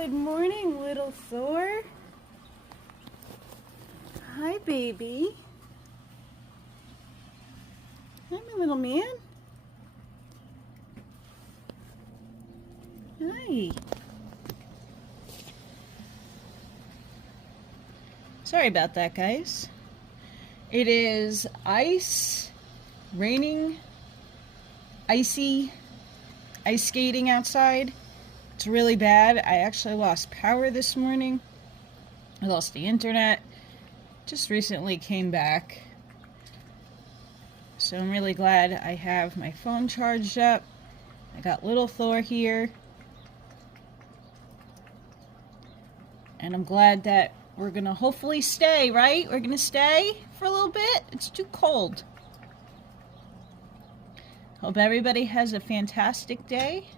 Good morning, little Thor. Hi, baby. Hi, my little man. Hi. Sorry about that, guys. It is raining, icy, ice skating outside. It's really bad. I actually lost power this morning. I lost the internet. Just recently came back. So I'm really glad I have my phone charged up. I got little Thor here. And I'm glad that we're gonna hopefully stay, right? We're gonna stay for a little bit. It's too cold. Hope everybody has a fantastic day.